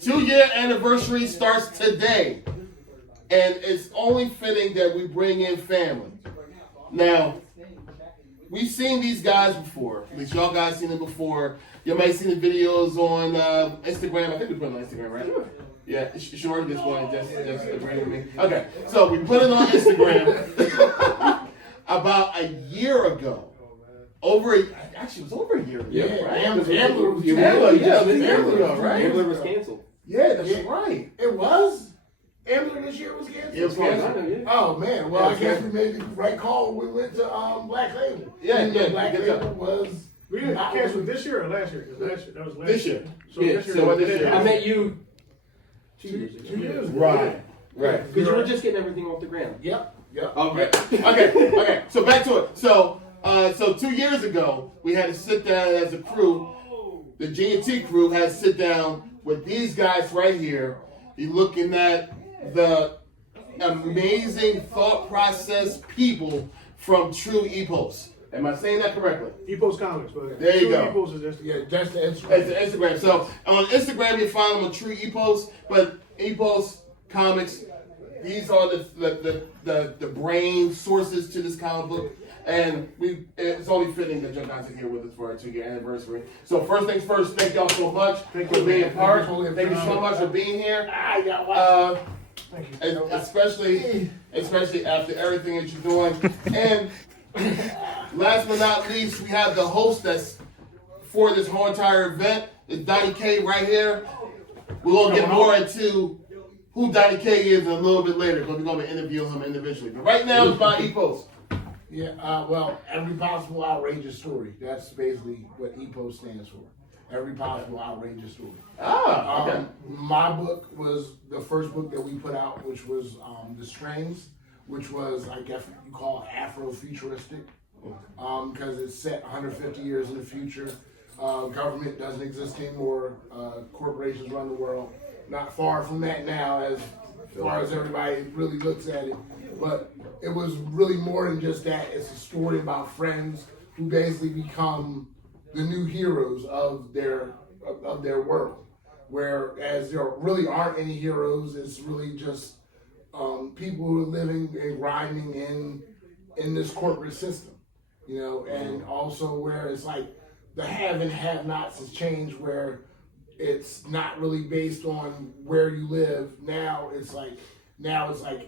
2-year anniversary starts today. And it's only fitting that we bring in family. Now, we've seen these guys before. At least y'all guys seen them before. You might have seen the videos on Instagram. I think we put it on Instagram, right? Yeah, sure. This one just agreed with me. Okay, so we put it on Instagram about a year ago. Actually, it was over a year ago. Yeah, right? Ambler was right? Ambler was canceled. Yeah, that's right. It was. Ambler this year was canceled. It was canceled. Oh man, well I guess we made the right call when we went to Black Label. Yeah. Black Label was. We didn't cancel this year or last year? That was last This year. year. So Yeah, this year. so this year. I met you 2 years ago. Right. because you were just getting everything off the ground. Yep. Okay. Okay. So back to it. So 2 years ago, we had to sit down as a crew. The G&T crew had to sit down with these guys right here. You're looking at the amazing thought process people from True EPOS. Am I saying that correctly? EPOS Comics. But There you go. EPOS is just That's the Instagram. That's the Instagram. So on Instagram, you find them on True EPOS, but EPOS Comics, these are the brain sources to this comic book. And it's only fitting that you guys are here with us for our 2-year anniversary. So first things first, thank y'all so much for being a part. Thank you so much for being here. thank you. And especially after everything that you're doing. And last but not least, we have the host that's for this whole entire event. It's Donnie K right here. We're gonna get more into who Donnie K is a little bit later because we're gonna interview him individually. But right now, it's about EPOS. Yeah, well, every possible outrageous story. That's basically what EPOS stands for. Every possible outrageous story. Okay. My book was the first book that we put out, which was The Strings, which was, I guess you call it Afrofuturistic, because it's set 150 years in the future. Government doesn't exist anymore. Corporations run the world. Not far from that now, as far as everybody really looks at it. But it was really more than just that. It's a story about friends who basically become the new heroes of their world. Whereas there really aren't any heroes. It's really just people who are living and grinding in this corporate system, and also where it's like the have and have-nots has changed, where it's not really based on where you live. Now it's like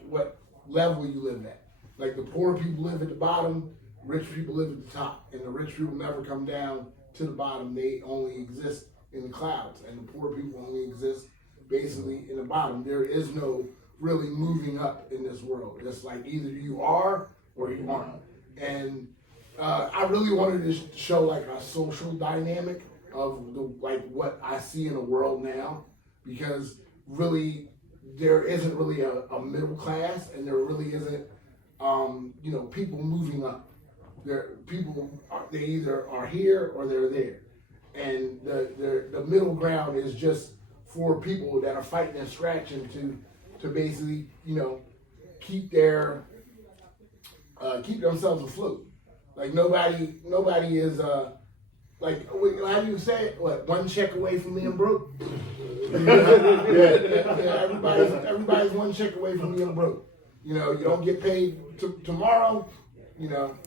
what level you live at. Like the poor people live at the bottom, rich people live at the top, and the rich people never come down to the bottom. They only exist in the clouds, and the poor people only exist basically in the bottom. There is no really moving up in this world. It's like either you are or you aren't. And I really wanted to show like a social dynamic of what I see in the world now, because really there isn't really a middle class, and there really isn't people moving up. They either are here or they're there, and the middle ground is just for people that are fighting and scratching to basically keep themselves afloat. Like nobody is like, how do you say it? What, one check away from being broke? Everybody's one check away from being broke. You don't get paid tomorrow,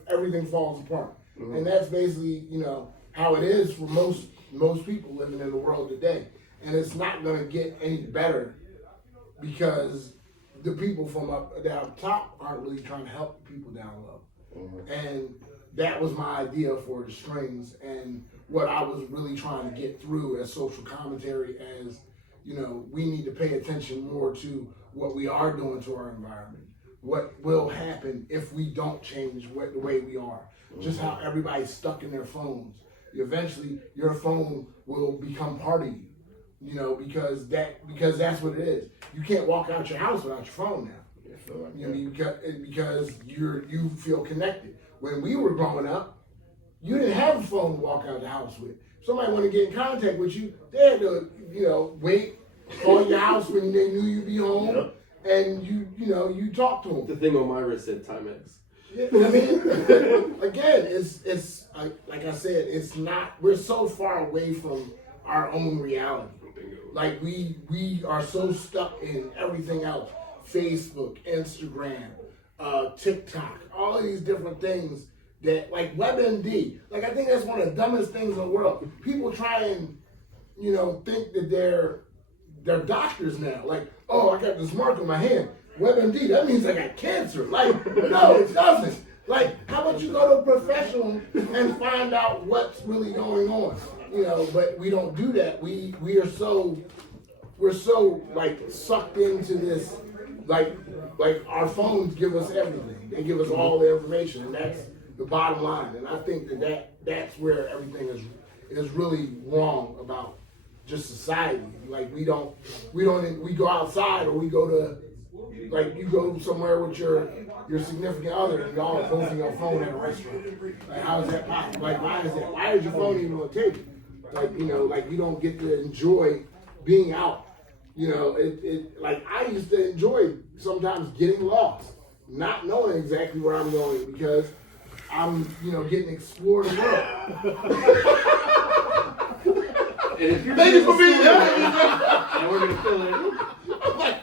everything falls apart. Mm-hmm. And that's basically, how it is for most people living in the world today. And it's not going to get any better because the people from down top aren't really trying to help the people down low. Mm-hmm. And that was my idea for The Strings, and what I was really trying to get through as social commentary, as we need to pay attention more to what we are doing to our environment. What will happen if we don't change the way we are? Mm-hmm. Just how everybody's stuck in their phones. Eventually, your phone will become part of you. Because that's what it is. You can't walk out your house without your phone now. Because you feel connected. When we were growing up, you didn't have a phone to walk out the house with. If somebody wanted to get in contact with you, they had to, wait, call your house when they knew you'd be home, and you talk to them. The thing on my wrist said Timex. Yeah, I mean, again, it's like I said, it's not. We're so far away from our own reality. Like we are so stuck in everything else. Facebook, Instagram, TikTok, all of these different things that like WebMD. Like I think that's one of the dumbest things in the world. People try and, think that they're doctors now. Like, oh, I got this mark on my hand. WebMD, that means I got cancer. Like, no, it doesn't. Like, how about you go to a professional and find out what's really going on? But we don't do that. We're so like sucked into this, like our phones give us everything. They give us all the information, and that's the bottom line. And I think that's where everything is really wrong about just society. Like we go outside, or we go to, like, you go somewhere with your significant other and y'all are both on your phone at a restaurant. Like, how is that possible? Like, why is that? Why is your phone even on the table? Like, like you don't get to enjoy being out. Like I used to enjoy sometimes getting lost, not knowing exactly where I'm going because I'm, getting to explore the world. And if you're Thank you for being here. and we're gonna fill it in. I'm like,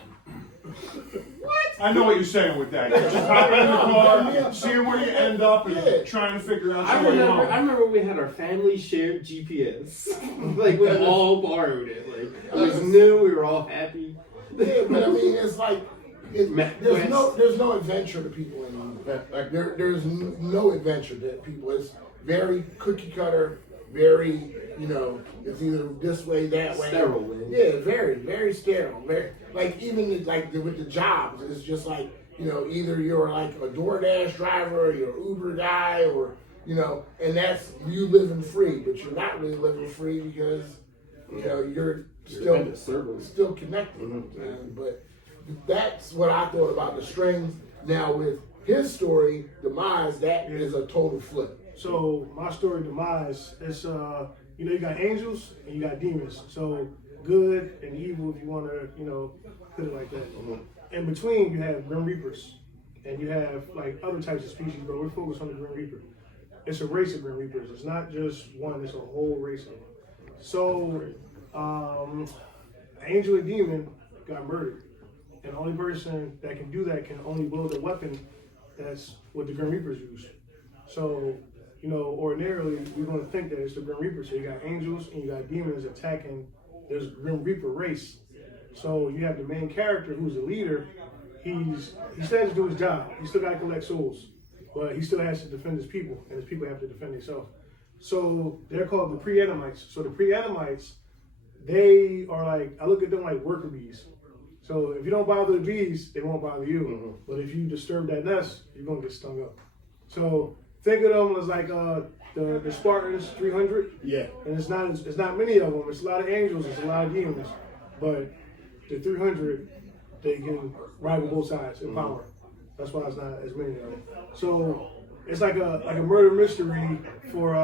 I know what you're saying with that. You're just hopping in the car, seeing where you end up, and trying to figure out I your way remember home. we had our family shared GPS. Like we all borrowed it. Like it was new. We were all happy. Yeah, but I mean, it's like there's no adventure to people anymore. There's no adventure to people. It's very cookie cutter, very it's either this way, that way. Sterile, man. Yeah, very, very sterile. Very like even like with the jobs, it's just like either you're like a DoorDash driver, or you're an Uber guy, or and that's you living free, but you're not really living free because you're still connected. But that's what I thought about the strings. Now with his story, Demise, that is a total flip. So my story, Demise, is you got angels and you got demons. So good and evil, if you want to, put it like that. In between, you have Grim Reapers, and you have like other types of species, but we're focused on the Grim Reaper. It's a race of Grim Reapers. It's not just one; it's a whole race of them. So, angel and demon got murdered, and the only person that can do that can only wield a weapon. That's what the Grim Reapers use. So, ordinarily, you're going to think that it's the Grim Reaper. So you got angels and you got demons attacking this Grim Reaper race. So you have the main character who's the leader. He still has to do his job. He still got to collect souls, but he still has to defend his people, and his people have to defend themselves. So they're called the pre-Adamites. So the pre-Adamites, they are like, I look at them like worker bees. So if you don't bother the bees, they won't bother you. But if you disturb that nest, you're going to get stung up. So think of them as like the Spartans 300. yeah. And it's not many of them. It's a lot of angels. It's a lot of demons. But the 300, they can rival both sides in power. That's why it's not as many of them. So it's like a murder mystery for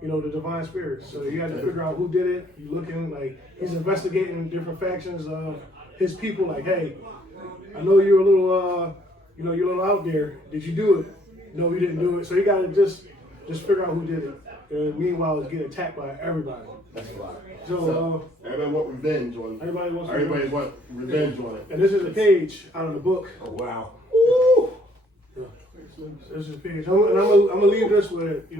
the divine spirits. So you have to figure out who did it. You looking like he's investigating different factions of his people. Like, hey, I know you're a little you're a little out there. Did you do it? No, we didn't do it. So you got to just figure out who did it. And meanwhile, it's getting attacked by everybody. That's a lot. So everybody want revenge on. everybody wants revenge on it. And this is a page out of the book. Oh wow. Ooh. This is a page. I'm gonna leave this with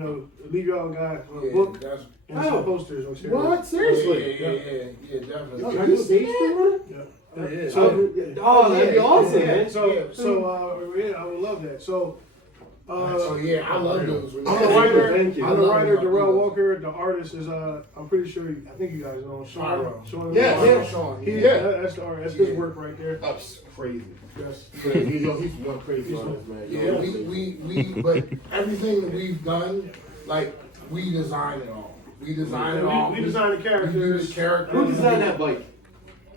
leave y'all guys with a book and some posters on here. What? Seriously? Yeah, definitely. Yo, can you stage through Yeah. it? So, That'd be awesome, yeah, man. so I would love that. So I love those. I'm the writer. Thank you. I'm the writer, Darrell Walker. The artist is I'm pretty sure I think you guys know Sean. Sean. That's the art. That's his work right there. That's crazy. Yes. He's one crazy artist, man. Yeah, we but everything that we've done, like we design it all. We design it all. We design the We do characters. the characters. Who designed that bike?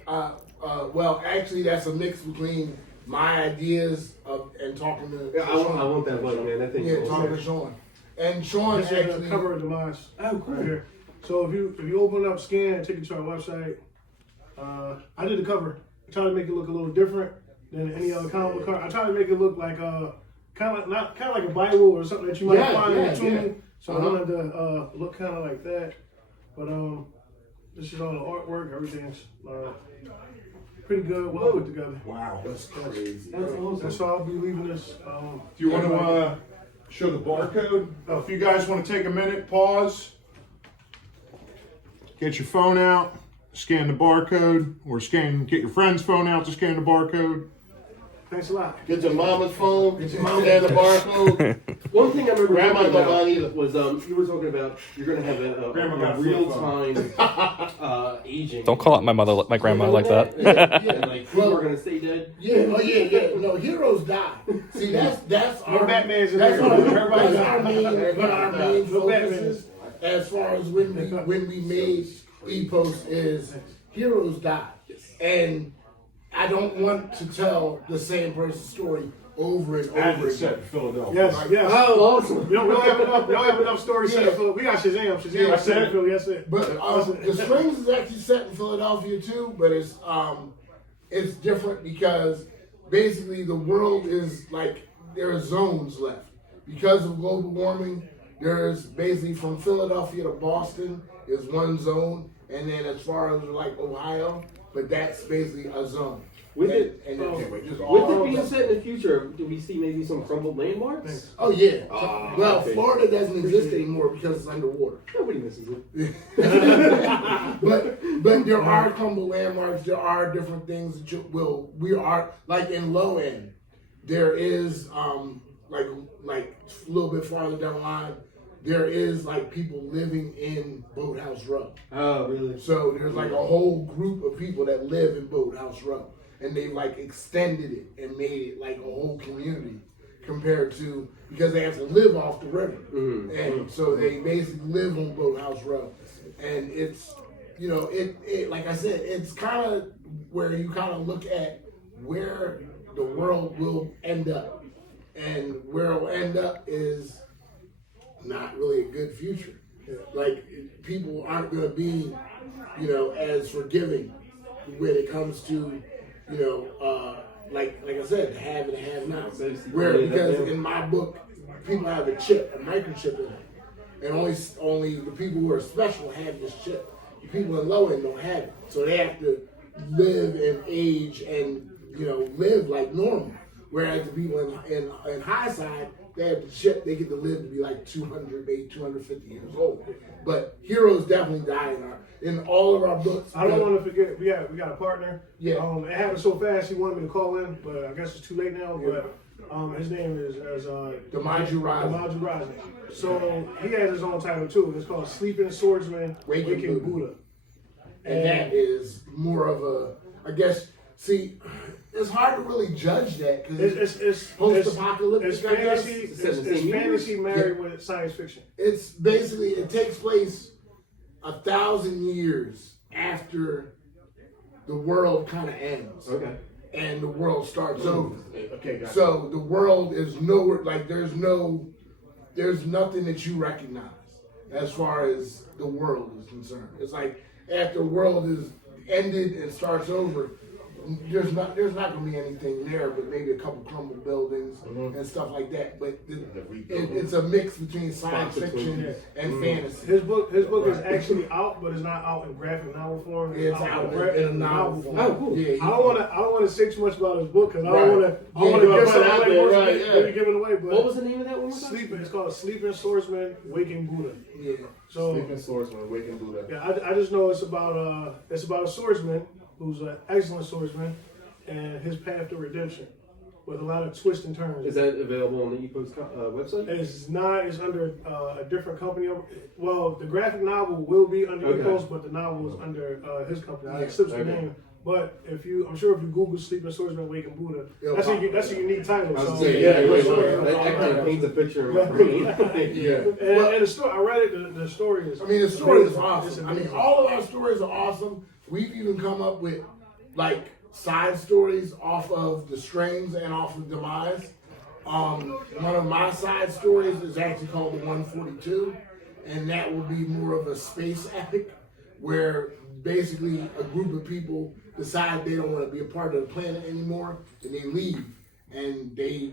Well, actually, that's a mix between my ideas and talking to. Yeah, I want that bike, man. That thing's Yeah, so talking sick. to Sean. And Sean This is the actually. cover of Demise. Oh, cool. Right here. So if you open up, scan, and take it to our website, I did the cover. I tried to make it look a little different than any other comic book cover. I tried to make it look like kind of like a Bible or something that you might find in a tomb. So I wanted to look kind of like that. But This is all the artwork. Everything's pretty good, well put together. Wow, that's crazy. That's awesome. That's all I'll be leaving this. Do you want to show the barcode? If you guys want to take a minute, pause, get your phone out, scan the barcode, or get your friend's phone out to scan the barcode. Thanks a lot. Get your mama's phone, scan the barcode. One thing I remember Grandma talking don't about mind either. was you were talking about you're going to have Grandma got a a flip real-time aging. Don't call out my grandma like that. And like people are going to stay dead. Yeah, oh yeah. No, heroes die. See, that's our Batman's in that's there. Everybody's our main No Batman. focus as far as when we made EPOS is heroes die, and I don't want to tell the same person's story over and At over the set again. in Philadelphia. Yes, yes. Oh, awesome. We don't have enough stories set Yeah. in Philly. We got Shazam. Yeah, Shazam set in Philly. That's it. But the Strings is actually set in Philadelphia too, but it's different because basically the world is like there are zones left because of global warming. There's basically from Philadelphia to Boston is one zone, and then as far as like Ohio, but that's basically a zone. With And- it, and anyway, just with all it being of that. set in the future, do we see maybe some crumbled landmarks? Oh yeah. Well, okay. Florida doesn't exist anymore because it's underwater. Nobody misses it. but there are crumbled landmarks. There are different things that we are like in low end. There is like a little bit farther down the line. There is like people living in Boathouse Row. Oh, really? So there's like a whole group of people that live in Boathouse Row, and they've like extended it and made it like a whole community compared to because they have to live off the river, and so they basically live on Boathouse Row, and it's it like I said, it's kind of where you kind of look at where the world will end up, and where it'll end up is not really a good future. Like people aren't going to be, as forgiving when it comes to, like I said, the have and the have not. Where because in my book, people have a microchip in it, and only the people who are special have this chip. The people in low end don't have it, so they have to live and age and live like normal. Whereas the people in high side, they have the chip, they get to live to be like 200, maybe 250 years old. But heroes definitely die in all of our books. I don't want to forget, we got a partner. Yeah. It happened so fast, he wanted me to call in, but I guess it's too late now. But his name is Damaju Rising. Damaju Rising. So he has his own title too. It's called Sleeping Swordsman, Waking Buddha. And that is more of a, I guess, see, it's hard to really judge that because It's post-apocalyptic, It's I guess. fantasy. It's set in the It's same fantasy universe? married with science fiction. It's basically, it takes place 1,000 years after the world kind of ends. Okay. And the world starts over. Okay, got it. So the world is nowhere, like there's nothing that you recognize as far as the world is concerned. It's like after the world is ended and starts over, there's not going to be anything there, but maybe a couple crumbled buildings and stuff like that. But it's a mix between science fiction and fantasy. His book is actually out, but it's not out in graphic novel form. It's out in a novel form. Oh, cool. Yeah, I don't want to say too much about his book because I Right. don't want to Yeah, give put it something out away. there, Right, right, yeah. Give it away. But What was the name of that one? Sleeping. It's called Sleeping Swordsman, Waking Buddha. Yeah. So Sleeping swordsman, waking Buddha. yeah, I just know it's about a swordsman who's an excellent swordsman and his path to redemption with a lot of twists and turns. Is that available on the EPOS website? It's not. It's under a different company. Well, the graphic novel will be under Okay. EPOS, but the novel is under his company. Yeah, It slips the okay. name. But I'm sure if you Google Sleeping Swordsman, Waking Buddha, It'll that's pop a unique title. I was So, gonna say, that kind of paints a picture in my brain. Yeah. And the story, I read it. The story is. I mean, the story is amazing. It's awesome. I mean, amazing. all of our stories are awesome. We've even come up with like side stories off of the Strings and off of Demise. One of my side stories is actually called the 142, and that will be more of a space epic where basically a group of people decide they don't want to be a part of the planet anymore, and they leave, and they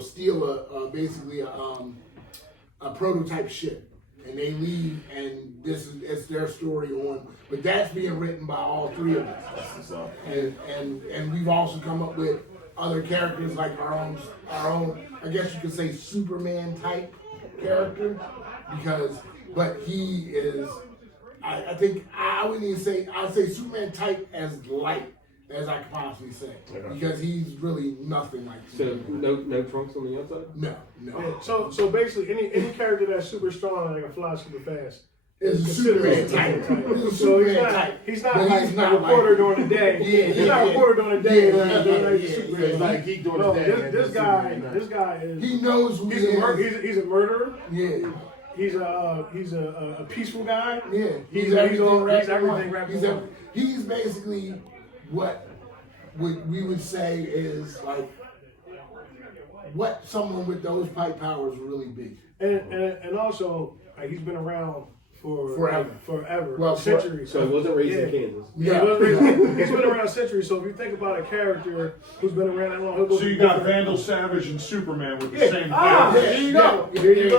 steal basically a prototype ship. and they leave, and it's their story on. But that's being written by all three of us, and we've also come up with other characters like our own. I guess you could say Superman type character, but he is. I think I wouldn't even say. I'd say Superman type as light as I could possibly say, because he's really nothing like. So no trunks on the outside. No. Yeah, so basically, any character that's super strong and can fly super fast It's a Superman type. So he's not like a reporter during the day. He's not a reporter during the day. Superman. It's like he doing his day. This guy is. He knows who he is. He's a murderer. Yeah. He's a peaceful guy. Yeah. He's everything wrapped up. He's basically what we would say is like what someone with those pipe powers would really be. And also he's been around for forever. Well, centuries. So he wasn't raised in Kansas. Yeah, he's been around centuries. So if you think about a character who's been around that long, So you got Vandal Savage and Superman with the same Ah, powers. there you go. There you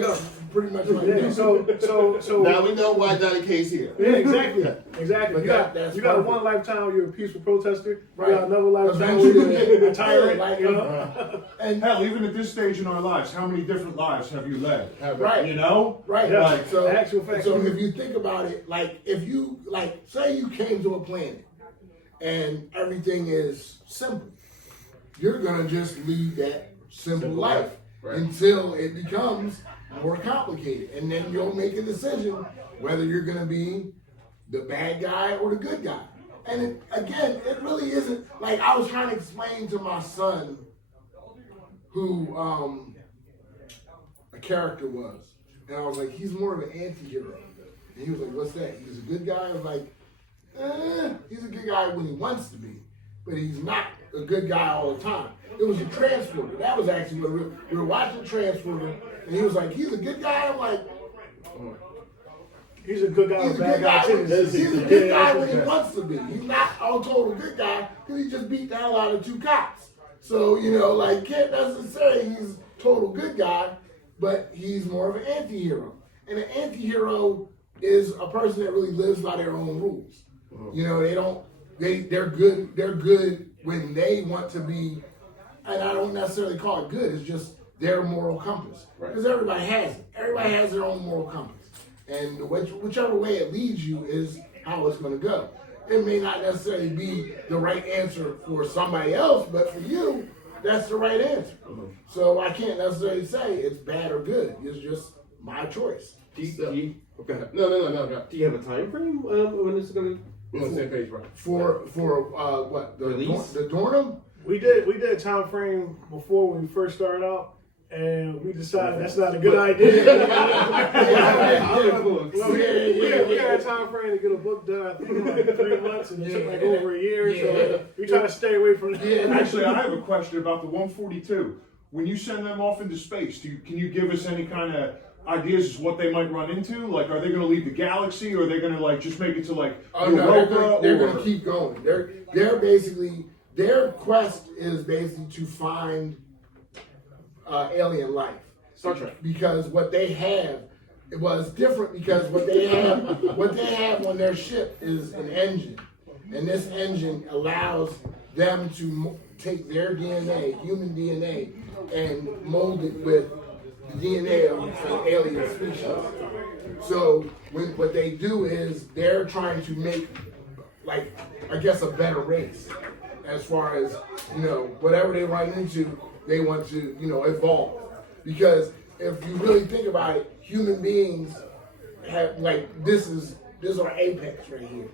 go. Pretty much like Yeah, that. so Now we know why Johnny K's here. yeah, exactly. But You got perfect. one lifetime you're a peaceful protester. Right. You got another lifetime Eventually where you you're get a tyrant. like, You know? And Hell, even at this stage in our lives, how many different lives have you led? right. You know? Right. Yeah. Like, So, Actual facts. so if you think about it, like if you say you came to a planet and everything is simple, you're gonna just lead that simple life until it becomes more complicated, and then you'll make a decision whether you're gonna be the bad guy or the good guy. And it really isn't like I was trying to explain to my son who a character was. And I was like, he's more of an anti-hero. And he was like, what's that? He's a good guy? I was like, he's a good guy when he wants to be, but he's not a good guy all the time. It was a Transporter. That was actually what we were watching Transporter, and he was like, he's a good guy. I'm like, He's a good guy. he's a good guy. He's a good guy when he wants to be. He's not a total good guy because he just beat the hell out of 2 cops. So, can't necessarily he's a total good guy, but he's more of an anti-hero. And an anti-hero is a person that really lives by their own rules. They're good when they want to be, and I don't necessarily call it good, it's just their moral compass. Because everybody has it. Everybody has their own moral compass. And whichever way it leads you is how it's going to go. It may not necessarily be the right answer for somebody else, but for you, that's the right answer. So I can't necessarily say it's bad or good. It's just my choice. Do you No. Do you have a time frame when this is going We're on the same page, bro. For what? Release? The Dornum? We did a time frame before when we first started out, and we decided that's not a good idea. We had a time frame to get a book done. I think like 3 months, and it took like over a year. So we try to stay away from that. Actually, I have a question about the 142. When you send them off into space, can you give us any kind of ideas as what they might run into? Like, are they going to leave the galaxy, or are they going to just make it to Europa? They're going to keep going. They're basically, their quest is basically to find alien life. Star Trek. Because what they have, it was different because what they have on their ship is an engine. And this engine allows them to take their DNA, human DNA, and mold it with the DNA of an alien species. So what they do is they're trying to make, a better race. As far as, whatever they run into, they want to, evolve. Because if you really think about it, human beings have, this is our apex right here.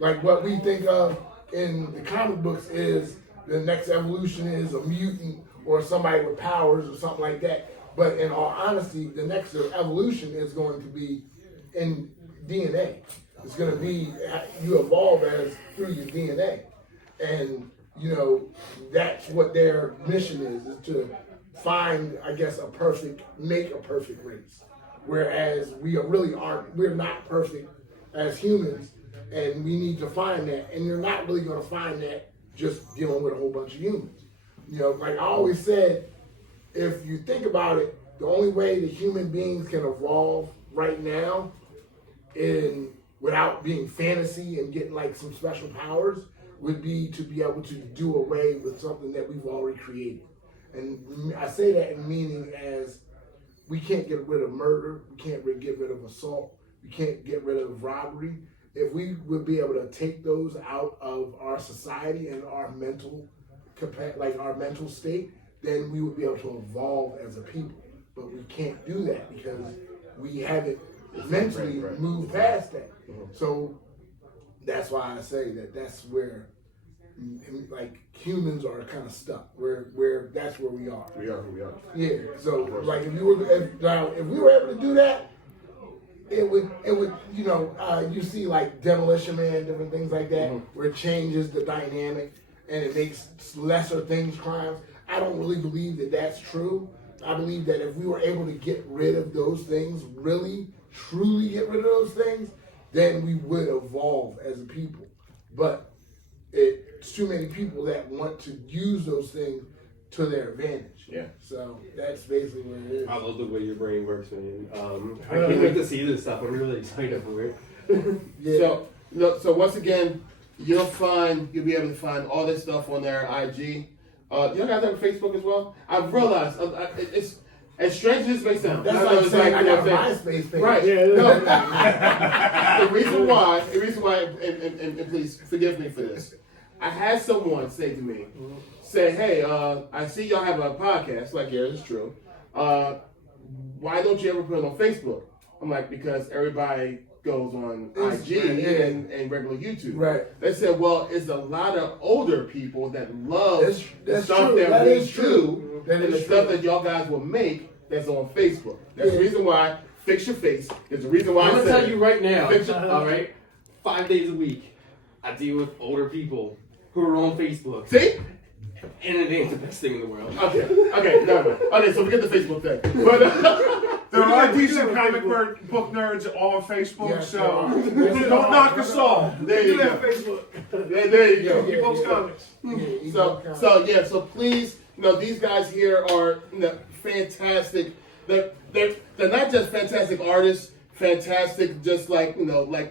Like what we think of in the comic books is the next evolution is a mutant or somebody with powers or something like that. But in all honesty, the next evolution is going to be in DNA. It's going to be, you evolve through your DNA. And, that's what their mission is to find, make a perfect race. Whereas we're not perfect as humans, and we need to find that. And you're not really going to find that just dealing with a whole bunch of humans. Like I always said, if you think about it, the only way that human beings can evolve right now, without being fantasy and getting like some special powers, would be to be able to do away with something that we've already created. And I say that in meaning as we can't get rid of murder, we can't get rid of assault, we can't get rid of robbery. If we would be able to take those out of our society and our mental state, then we would be able to evolve as a people. But we can't do that because we haven't mentally moved past that. So that's why I say that's where like humans are kind of stuck. Where that's where we are. We are who we are. Yeah. So like if we were able to do that, it would you see like Demolition Man, different things like that, where it changes the dynamic and it makes lesser things crimes. I don't really believe that that's true. I believe that if we were able to get rid of those things, really, truly get rid of those things, then we would evolve as a people. But it's too many people that want to use those things to their advantage. Yeah. So that's basically what it is. I love the way your brain works, man. I can't wait to see this stuff. I'm really excited for it. Yeah. So once again, you'll be able to find all this stuff on their IG. You guys have a Facebook as well? I've realized it's as strange as this may sound. That's I know like it's saying I you know got a what I'm saying? MySpace page. Right. Yeah, No. the reason why, and please forgive me for this. I had someone say to me, hey, I see y'all have a podcast. Like, yeah, it's true. Why don't you ever put it on Facebook? I'm like, because everybody goes on IG and regular YouTube. Right. They said, well, it's a lot of older people that love the that's stuff true. that That we is do true. That and the is stuff true. that y'all guys will make that's on Facebook. That's the reason why. Fix your face. There's a reason why I'm I gonna said tell you right now. Fix it. All right, 5 days a week, I deal with older people who are on Facebook, See? and it ain't the best thing in the world. Okay, never mind. Okay, so forget the Facebook thing. But There are decent comic book nerds on Facebook, Yes, so there are. don't knock us off. there you go. Facebook. There you go. Yeah, EPOS yeah. Comics. So please, these guys here are fantastic. They're not just fantastic artists, fantastic just like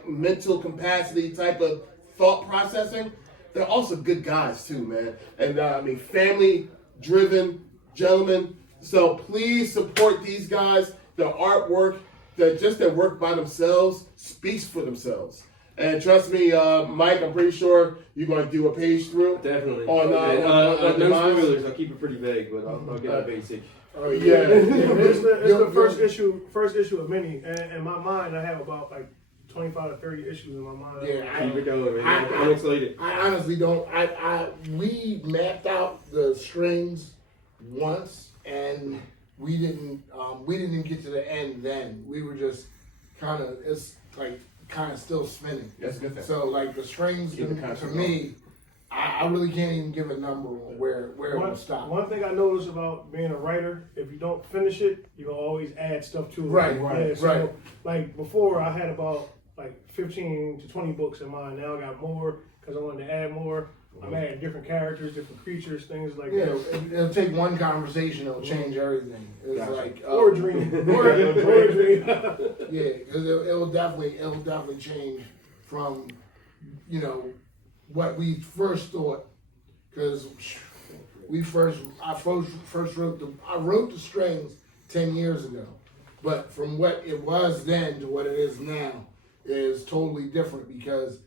mental capacity type of thought processing. They're also good guys too, man. And family driven gentlemen. So please support these guys. Their artwork, their work by themselves speaks for themselves. And trust me, Mike, I'm pretty sure you're going to do a page through. Definitely. On no Demise. spoilers. I'll keep it pretty vague, but I'll get a basic. Oh yeah. It's the first issue of many. And in my mind, I have about like 25 to 30 issues in my mind. Yeah, Keep it going, man. I'm excited. I honestly don't. We mapped out the strings once, and we didn't get to the end. Then we were just kind of still spinning. That's a good thing. So like the strings Keep the to concept me, I really can't even give a number on where it will stop. One thing I noticed about being a writer, if you don't finish it, you can always add stuff to it. Right. Like before, I had about like 15 to 20 books in mind. Now I got more because I wanted to add more. I'm adding different characters, different creatures, things like Yeah, that. it'll take one conversation. It'll change everything. It's Gotcha. like Or a dream. Or a dream. yeah, because it'll definitely change from what we first thought. Because I wrote the strings 10 years ago, but from what it was then to what it is now is totally different because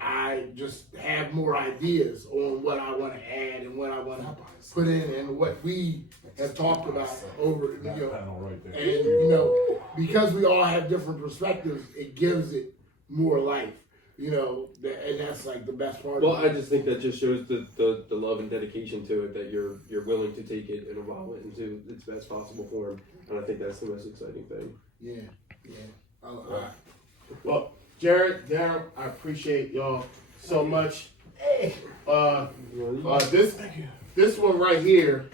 I just have more ideas on what I want to add and what I want to put in and what we have talked about over and because we all have different perspectives, it gives it more life. And that's like the best part. Well, I just think that just shows the love and dedication to it, that you're willing to take it and evolve it into its best possible form, and I think that's the most exciting thing. Yeah. Well, Jared, Darryl, I appreciate y'all so much. This one right here,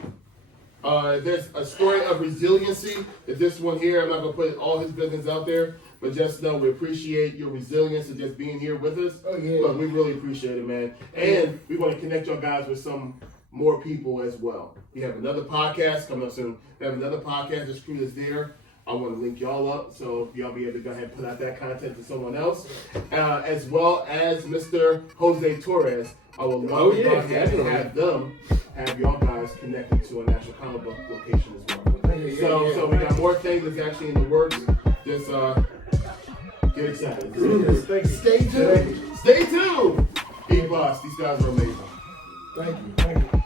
there's a story of resiliency. This one here, I'm not gonna put all his business out there, but just know we appreciate your resilience and just being here with us. Oh yeah. Look, we really appreciate it, man. And we want to connect y'all guys with some more people as well. We have another podcast coming up soon. We have another podcast. This crew is there. I want to link y'all up so y'all be able to go ahead and put out that content to someone else, as well as Mr. Jose Torres. I will love to go ahead and have y'all guys connected to a National Comic Book location as well. So we got more things that's actually in the works. Just get excited. Stay tuned. Stay tuned. EPOS, these guys are amazing. Thank you. Thank you.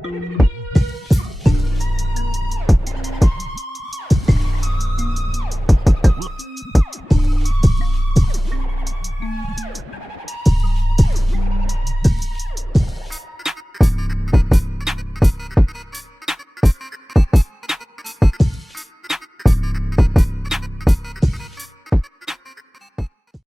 Thank you.